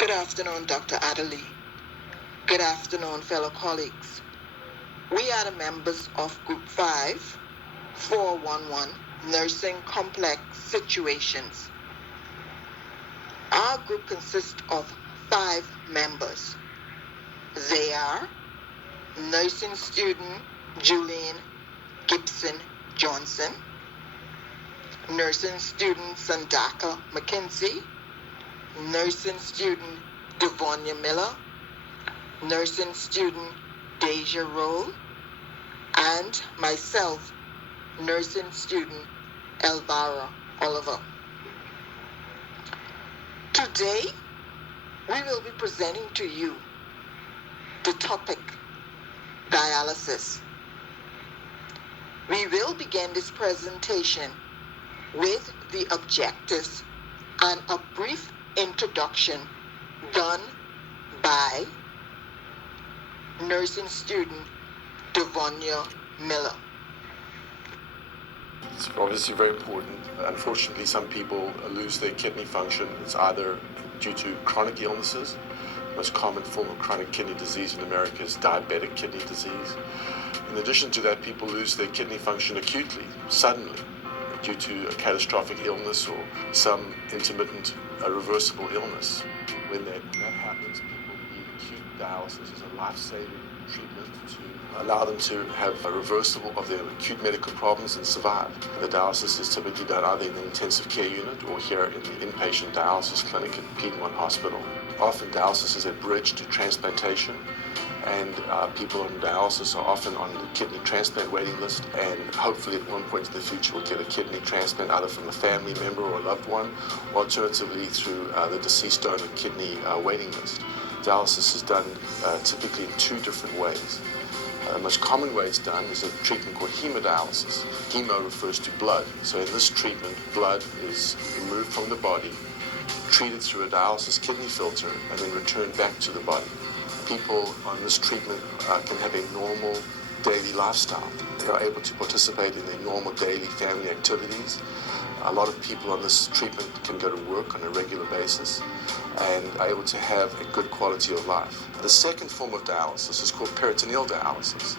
Good afternoon, Dr. Adderley. Good afternoon, fellow colleagues. We are the members of Group 5, 411, Nursing Complex Situations. Our group consists of 5 members. They are nursing student Julian Gibson Johnson, nursing student Sandaka McKinsey, nursing student Devonia Miller, nursing student Deja Roll, and myself, nursing student Elvira Oliver. Today, we will be presenting to you the topic dialysis. We will begin this presentation with the objectives and a brief introduction done by nursing student Devonia Miller. It's obviously very important. Unfortunately, some people lose their kidney function. It's either due to chronic illnesses. The most common form of chronic kidney disease in America is diabetic kidney disease. In addition to that, people lose their kidney function acutely, suddenly, due to a catastrophic illness or some intermittent reversible illness. When that happens, people need acute dialysis as a life-saving treatment to allow them to have a reversible of their acute medical problems and survive. The dialysis is typically done either in the intensive care unit or here in the inpatient dialysis clinic at Piedmont Hospital. Often dialysis is a bridge to transplantation, and people on dialysis are often on the kidney transplant waiting list, and hopefully at one point in the future will get a kidney transplant either from a family member or a loved one, or alternatively through the deceased donor kidney waiting list. Dialysis is done typically in 2 different ways. The most common way it's done is a treatment called hemodialysis. Hemo refers to blood. So in this treatment, blood is removed from the body, treated through a dialysis kidney filter, and then returned back to the body. People on this treatment can have a normal daily lifestyle. They are able to participate in their normal daily family activities. A lot of people on this treatment can go to work on a regular basis and are able to have a good quality of life. The second form of dialysis is called peritoneal dialysis.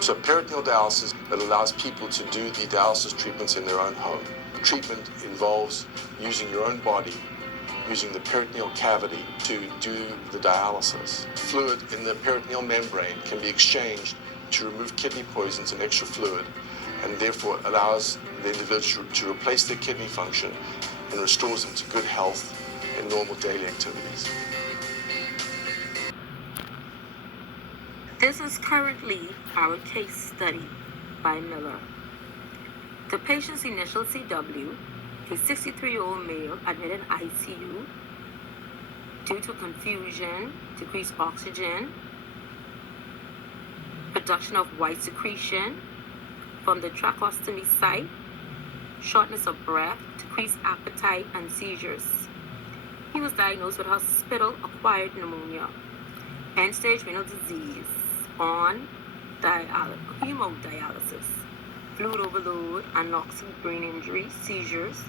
So peritoneal dialysis, it allows people to do the dialysis treatments in their own home. The treatment involves using your own body, using the peritoneal cavity to do the dialysis. Fluid in the peritoneal membrane can be exchanged to remove kidney poisons and extra fluid, and therefore allows the individual to replace their kidney function and restores them to good health and normal daily activities. This is currently our case study by Miller. The patient's initial CW, a 63-year-old male admitted in ICU due to confusion, decreased oxygen, production of white secretion from the tracheostomy site, shortness of breath, decreased appetite, and seizures. He was diagnosed with hospital-acquired pneumonia, end-stage renal disease, on hemodialysis, fluid overload, anoxic brain injury, seizures,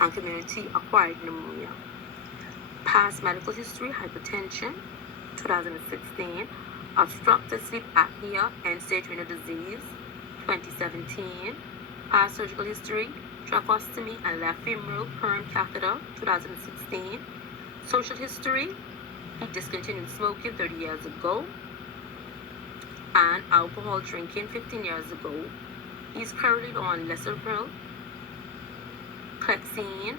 and community-acquired pneumonia. Past medical history: hypertension, 2016, obstructive sleep apnea, end-stage renal disease, 2017. Past surgical history: tracheostomy and left femoral perm catheter, 2016. Social history: he discontinued smoking 30 years ago and alcohol drinking 15 years ago. He's currently on Lesotho, Clexine,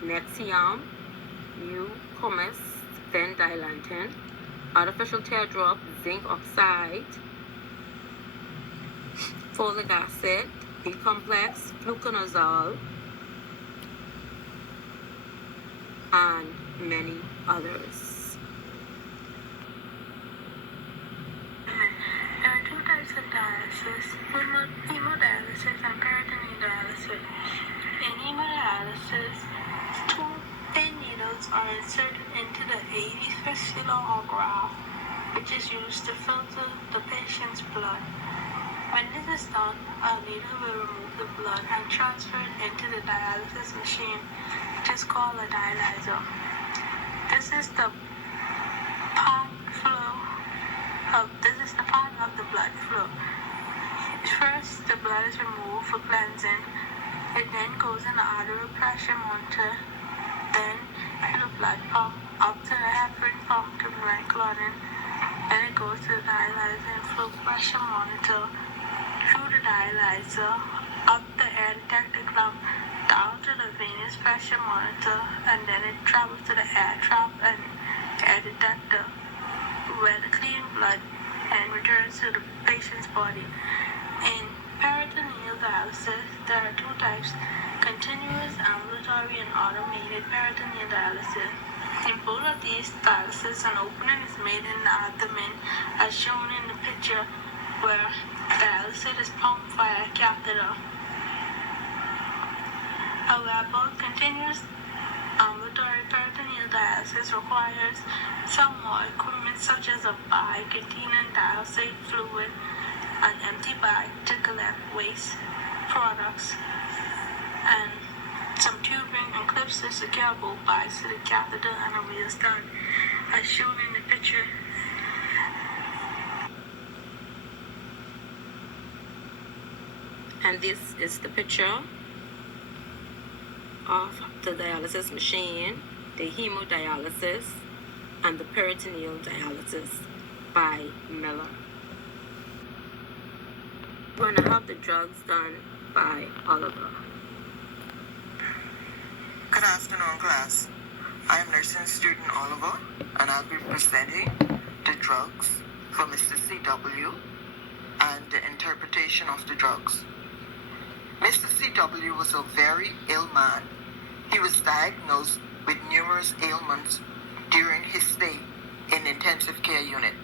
Nexium, Mucomis, Dilantin, artificial teardrop, zinc oxide, folic acid, B-complex, fluconazole, and many others. There are 2 types of dialysis: hemodialysis and peritoneal dialysis. In hemodialysis, 2 thin needles are inserted into the 80th fistula or graft, which is used to filter the patient's blood. When this is done, a needle will remove the blood and transfer it into the dialysis machine, which is called a dialyzer. This This is the part of the blood flow. First, the blood is removed for cleansing. It then goes in the arterial pressure monitor, then to the blood pump, up to the heparin pump to prevent clotting. Then it goes to the dialyzer and flow pressure monitor, through the dialyzer, up the air detector clamp, down to the venous pressure monitor, and then it travels to the air trap and air detector, where the clean blood and returns to the patient's body. In peritoneal dialysis, there are two types: continuous, ambulatory, and automated peritoneal dialysis. In both of these dialysis, an opening is made in the abdomen, as shown in the picture, where dialysis is pumped via a catheter. However, continuous ambulatory peritoneal dialysis requires some more equipment, such as a bag containing dialysate fluid, an empty bag to collect waste products, and some tubing and clips to secure both bags to the catheter and a real stand, as shown in the picture. And this is the picture of the dialysis machine, the hemodialysis, and the peritoneal dialysis by Miller. We're going to have the drugs done by Oliver. Good afternoon, class. I am nursing student Oliver, and I'll be presenting the drugs for Mr. CW and the interpretation of the drugs. Mr. CW was a very ill man. He was diagnosed with numerous ailments during his stay in intensive care unit.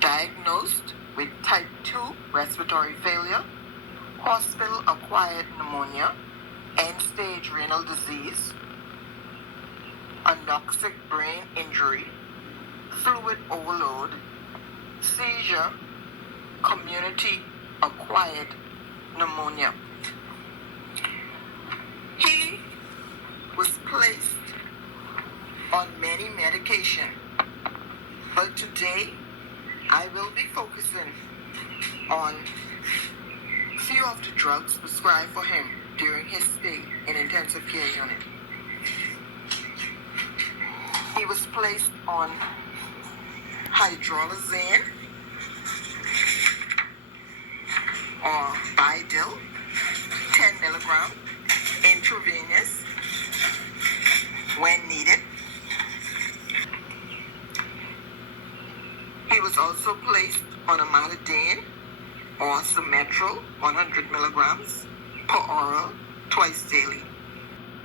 Diagnosed with type 2 respiratory failure, hospital-acquired pneumonia, end-stage renal disease, anoxic brain injury, fluid overload, seizure, community-acquired pneumonia. He was placed on many medication, but today I will be focusing on few of the drugs prescribed for him during his stay in intensive care unit. He was placed on hydralazine or Bidil, 10 milligram intravenous when needed. He was also placed on amantadine or Symetrol, 100 milligrams per oral, twice daily.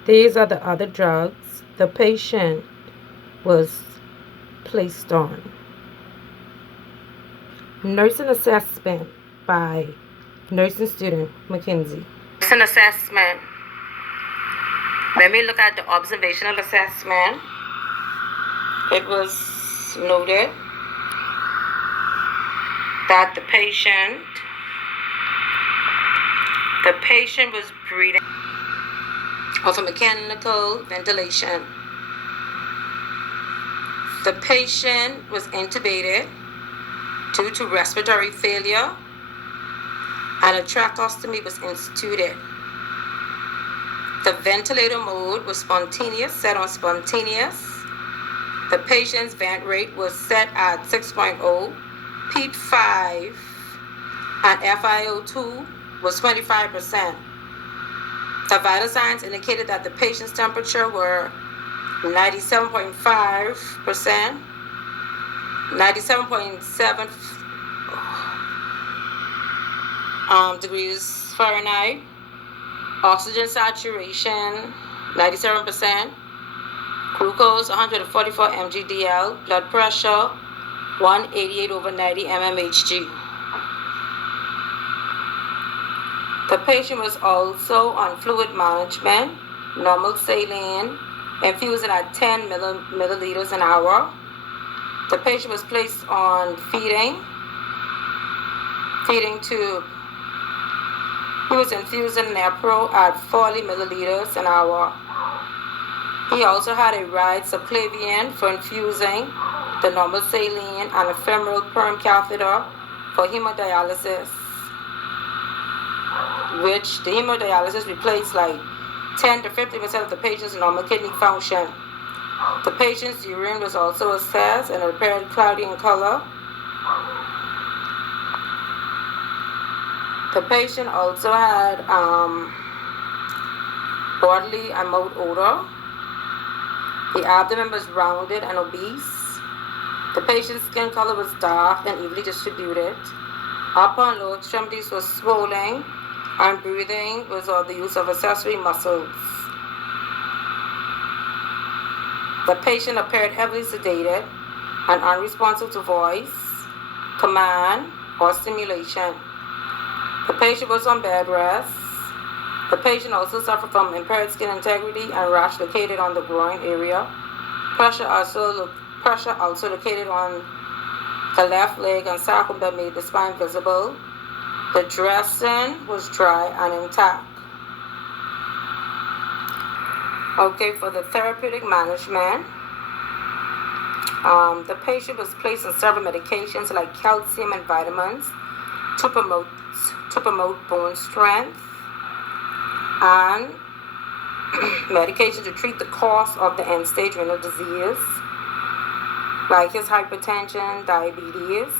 These are the other drugs the patient was placed on. Nursing assessment by nursing student Mackenzie. Nursing assessment. When we look at the observational assessment, it was noted that the patient was breathing off a mechanical ventilation. The patient was intubated due to respiratory failure, and a tracheostomy was instituted. The ventilator mode was spontaneous, set on spontaneous. The patient's vent rate was set at 6.0. PEEP 5 and FiO2 was 25%. The vital signs indicated that the patient's temperature were 97.5%, 97.7 degrees Fahrenheit, oxygen saturation 97%, glucose 144 mg/dL, blood pressure 188/90 mmHg. The patient was also on fluid management, normal saline, infusing at 10 milliliters an hour. The patient was placed on feeding tube. He was infusing Nepro at 40 milliliters an hour. He also had a right subclavian for infusing the normal saline and a femoral perm catheter for hemodialysis, which the hemodialysis replaced like 10 to 50% of the patient's normal kidney function. The patient's urine was also assessed and appeared cloudy in color. The patient also had bodily and mouth odor. The abdomen was rounded and obese. The patient's skin color was dark and evenly distributed. Upper and lower extremities were swollen, and breathing was on the use of accessory muscles. The patient appeared heavily sedated and unresponsive to voice, command, or stimulation. The patient was on bed rest. The patient also suffered from impaired skin integrity and rash located on the groin area. Pressure also located on the left leg and sacrum that made the spine visible. The dressing was dry and intact. Okay, for the therapeutic management, the patient was placed on several medications like calcium and vitamins to promote bone strength, and medication to treat the cause of the end-stage renal disease, like his hypertension, diabetes,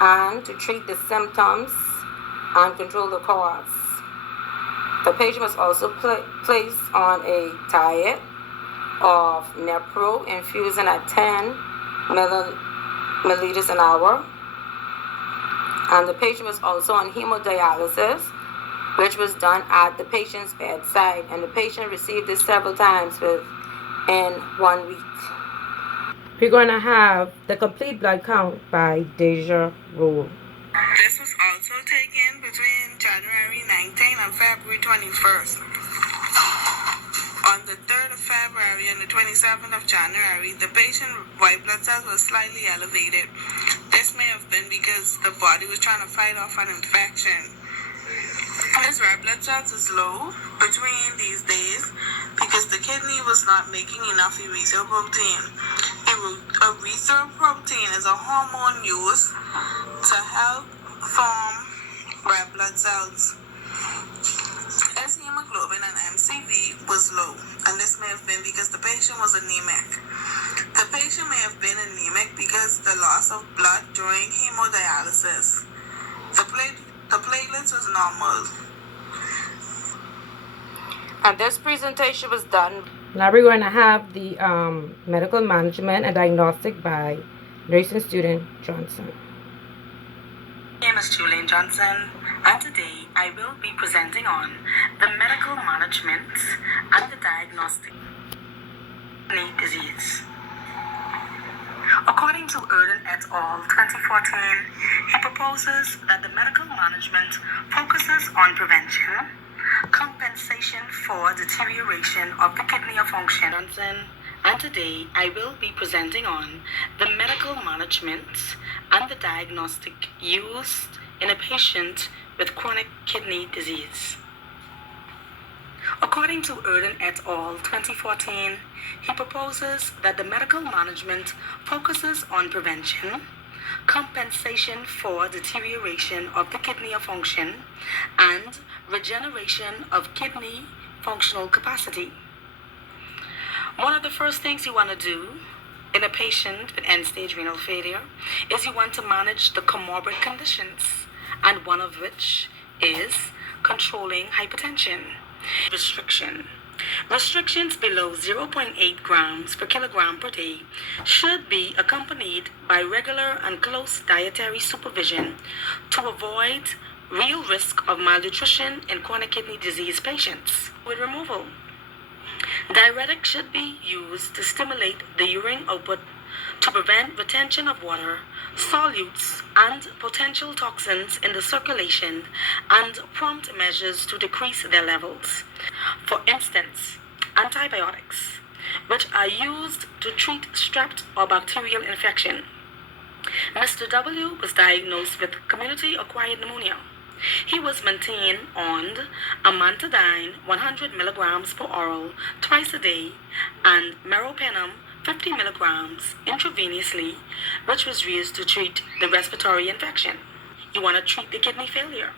and to treat the symptoms and control the cause. The patient was also placed on a diet of Nepro infusing at 10 milliliters an hour. And the patient was also on hemodialysis, which was done at the patient's bedside. And the patient received this several times within 1 week. We're going to have the complete blood count by Deja Rule. This was also taken between January 19 and February 21st. On the 3rd of February and the 27th of January, the patient's white blood cells were slightly elevated. This may have been because the body was trying to fight off an infection. His red blood cells is low between these days because the kidney was not making enough erythropoietin. Erythropoietin is a hormone used to help form red blood cells. His hemoglobin and MCV was low, and this may have been because the patient was anemic. The patient may have been anemic because the loss of blood during hemodialysis. The platelets was normal. And this presentation was done. Now we're going to have the medical management and diagnostic by nursing student Johnson. My name is Julian Johnson, and today I will be presenting on the medical management and the diagnostic of kidney disease. According to Erden et al. 2014, he proposes that the medical management focuses on prevention, compensation for deterioration of the kidney function. And today I will be presenting on the medical management and the diagnostic used in a patient with chronic kidney disease. According to Erden et al. 2014, he proposes that the medical management focuses on prevention, compensation for deterioration of the kidney function, and regeneration of kidney functional capacity. One of the first things you want to do in a patient with end-stage renal failure is you want to manage the comorbid conditions, and one of which is controlling hypertension. Restrictions below 0.8 grams per kilogram per day should be accompanied by regular and close dietary supervision to avoid real risk of malnutrition in chronic kidney disease patients. With removal, diuretics should be used to stimulate the urine output to prevent retention of water, solutes, and potential toxins in the circulation, and prompt measures to decrease their levels. For instance, antibiotics, which are used to treat strep or bacterial infection. Mr. W was diagnosed with community-acquired pneumonia. He was maintained on amantadine 100 milligrams per oral twice a day and meropenem 50 milligrams intravenously, which was used to treat the respiratory infection. You want to treat the kidney failure.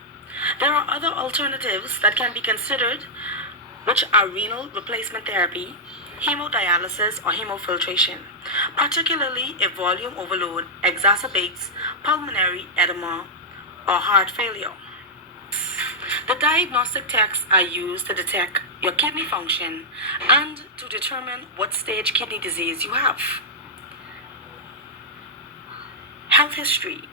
There are other alternatives that can be considered, which are renal replacement therapy, hemodialysis, or hemofiltration, particularly if volume overload exacerbates pulmonary edema or heart failure. The diagnostic tests are used to detect your kidney function and to determine what stage kidney disease you have. Health history.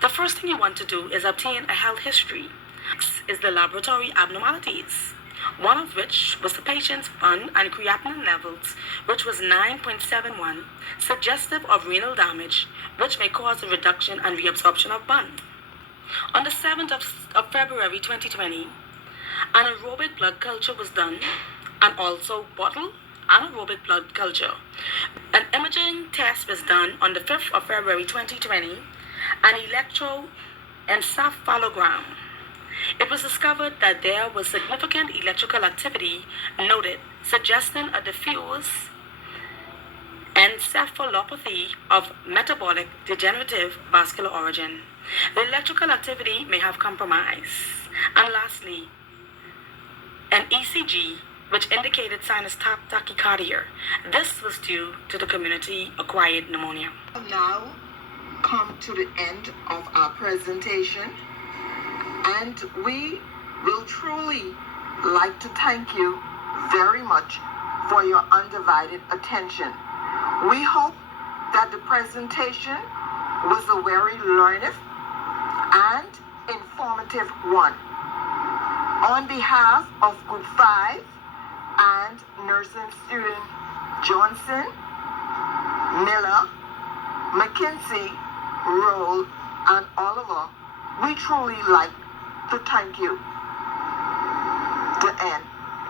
The first thing you want to do is obtain a health history. Next is the laboratory abnormalities, one of which was the patient's bun and creatinine levels, which was 9.71, suggestive of renal damage, which may cause a reduction and reabsorption of bun. On the 7th of February 2020, an aerobic blood culture was done, and also bottle anaerobic blood culture. An imaging test was done on the 5th of February 2020, an electroencephalogram. It was discovered that there was significant electrical activity noted, suggesting a diffuse encephalopathy of metabolic degenerative vascular origin. The electrical activity may have compromise. And lastly, an ECG, which indicated sinus tachycardia. This was due to the community-acquired pneumonia. Now come to the end of our presentation, and we will truly like to thank you very much for your undivided attention. We hope that the presentation was a very learned and informative one. On behalf of Group 5 and nursing student Johnson, Miller, McKinsey, Roll, and Oliver, we truly like to thank you. The end.